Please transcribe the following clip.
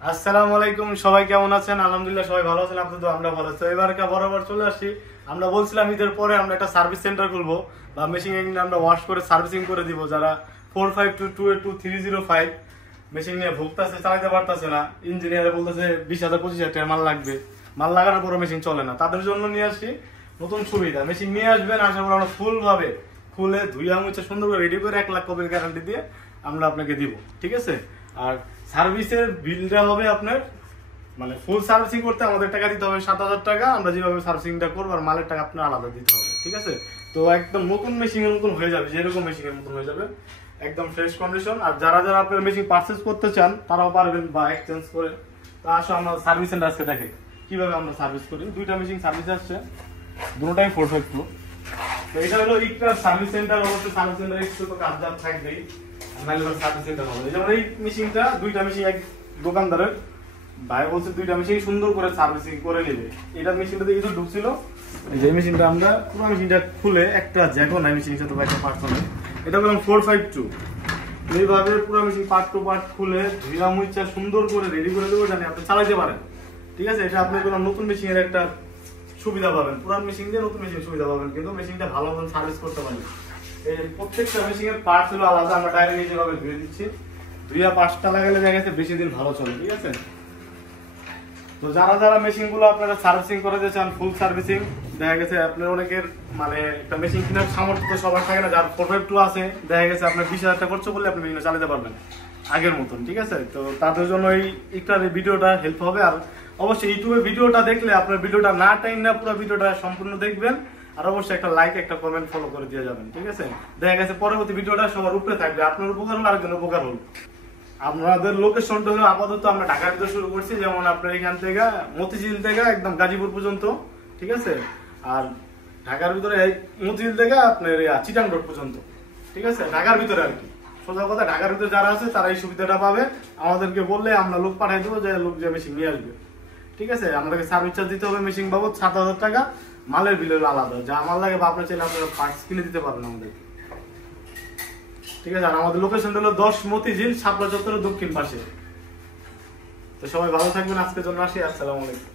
আসসালামু আলাইকুম, সবাই কেমন আছেন? আলহামদুলিল্লাহ সবাই ভালো আছেন। আপনাদের আমরা ভালো আছি। এবারকে বরাবর চলে আসছি। আমরা বলছিলাম ঈদের পরে আমরা একটা সার্ভিস সেন্টার খুলবো বা মেশিন আমরা ওয়াশ করে সার্ভিসিং করে দিব। যারা 45222305 মেশিন নিয়ে ভুগতেছে, চালাতে পারতেছে না, ইঞ্জিনিয়ার বলতেছে 20,000-25,000 টাকা মাল লাগবে, মাল লাগানোর পরে মেশিন চলে না, তাদের জন্য নিয়ে আসছি নতুন সুবিধা। মেশিন নিয়ে আসবেন, আসার পর আমরা ফুল ভাবে খুলে ধুইয়া মুছে সুন্দর করে রেডি করে 1 লাখ কপির গ্যারান্টি দিয়ে আমরা আপনাকে দিব। ঠিক আছে? আর সার্ভিসের বিলটা হবে আপনার, মানে ফুল সার্ভিসিং করতে আমাদের টাকা দিতে হবে 7,000 টাকা। আমরা যেভাবে সার্ভিসিংটা করবো আর মালের টাকা আপনার আলাদা দিতে হবে। ঠিক আছে? তো একদম নতুন মেশিনের মতন হয়ে যাবে, যেরকম মেশিনের মতন হয়ে যাবে, একদম ফ্রেশ কন্ডিশন। আর যারা যারা আপনার মেশিন পারচেজ করতে চান তারাও পারবেন বা এক্সচেঞ্জ করে। তো আসো আমরা সার্ভিস সেন্টার আজকে দেখে কিভাবে আমরা সার্ভিস করি। 2টা মেশিন সার্ভিস আসছে, দুটোটাই 452। তো এটা হলো ইকটার সার্ভিস সেন্টার। অবশ্যই সার্ভিস সেন্টার একটু তো কাজ থাকবেই, সার্ভিস সেন্টার হবে। যেমন এই মেশিনটা, 2টা মেশিন এক দোকানদারের ভাই বলছে 2টা মেশিন সুন্দর করে সার্ভিসিং করে নেবে। এটা মেশিনটাতে কিছু ঢুকছিল, যে মেশিনটা আমরা পুরো মেশিনটা খুলে একটা জ্যাকও নাই মেশিনের সাথে, একটা পার্টস নেই। এটা বললাম 452। এইভাবে পুরো মেশিন পার্ট টু পার্ট খুলে ধুইয়া মুইচা সুন্দর করে রেডি করে দেবো, জানি আপনি চালাতে পারেন। ঠিক আছে? এটা আপনি বললাম নতুন মেশিনের একটা সুবিধা পাবেন, পুরান মেশিন দিয়ে নতুন মেশিন সুবিধা পাবেন, কিন্তু মেশিনটা ভালো মতন সার্ভিস করতে পারেন। এই প্রত্যেকটা মেশিনের পার্টস হলো আলাদা, আমরা ডাইরেক্ট যেভাবে ধুয়ে দিচ্ছি। ধুইয়া 5টা লাগালে দেখা গেছে বেশি দিন ভালো চলে। ঠিক আছে? তো যারা যারা মেশিন গুলো আপনারা সার্ভিসিং করাতে চান, ফুল সার্ভিসিং, দেখা গেছে আপনার অনেকের মানে একটা মেশিন কেনার সামর্থ্য তো সবার থাকে না। যার 452 আছে, দেখা গেছে আপনার 20,000 টাকা খরচ করলে আপনি মেশিনটা চালাতে পারবেন আগের মতন। ঠিক আছে? তো তাদের জন্য এই ভিডিওটা হেল্প হবে। আর অবশ্যই ইউটিউবে ভিডিওটা দেখলে আপনার ভিডিওটা না টাইম না, পুরো ভিডিওটা সম্পূর্ণ দেখবেন। আর অবশ্যই একটা লাইক, একটা কমেন্ট, ফলো করে দিয়ে যাবেন। ঠিক আছে? দেখা গেছে পরবর্তী ভিডিওটা সবার উপরে থাকবে, আপনার উপকার হল, আরেকজন উপকার হল। আপনাদের লোকেশনটা হলো আপাতত আমরা ঢাকার ভিতরে শুরু করছি, যেমন আপনার এখান থেকে মতিঝিল থেকে একদম গাজীপুর পর্যন্ত। ঠিক আছে? আর ঢাকার ভিতরে মতিঝিল থেকে আপনার চিটাং রোড পর্যন্ত। ঠিক আছে? ঢাকার ভিতরে আর কি, সোজা কথা ঢাকার ভিতরে যারা আছে তারা এই সুবিধাটা পাবে। আমাদেরকে বললে আমরা লোক পাঠাই দেবো, যে লোক যে মেশিন নিয়ে আসবে। ঠিক আছে? আমাদেরকে সার্ভিস চার্জ দিতে হবে মেশিন বাবদ 7,000 টাকা। মালের বিল হলো আলাদা, যা মাল লাগে বা আপনার চাইলে আপনারা পার্টস কিনে দিতে পারবেন আমাদেরকে। ঠিক আছে? আর আমাদের লোকেশনটা হলো 10 মতিঝিল, শাপলা চত্বরের দক্ষিণ পাশে। তো সবাই ভালো থাকবেন, আজকের জন্য আসি। আসসালামু আলাইকুম।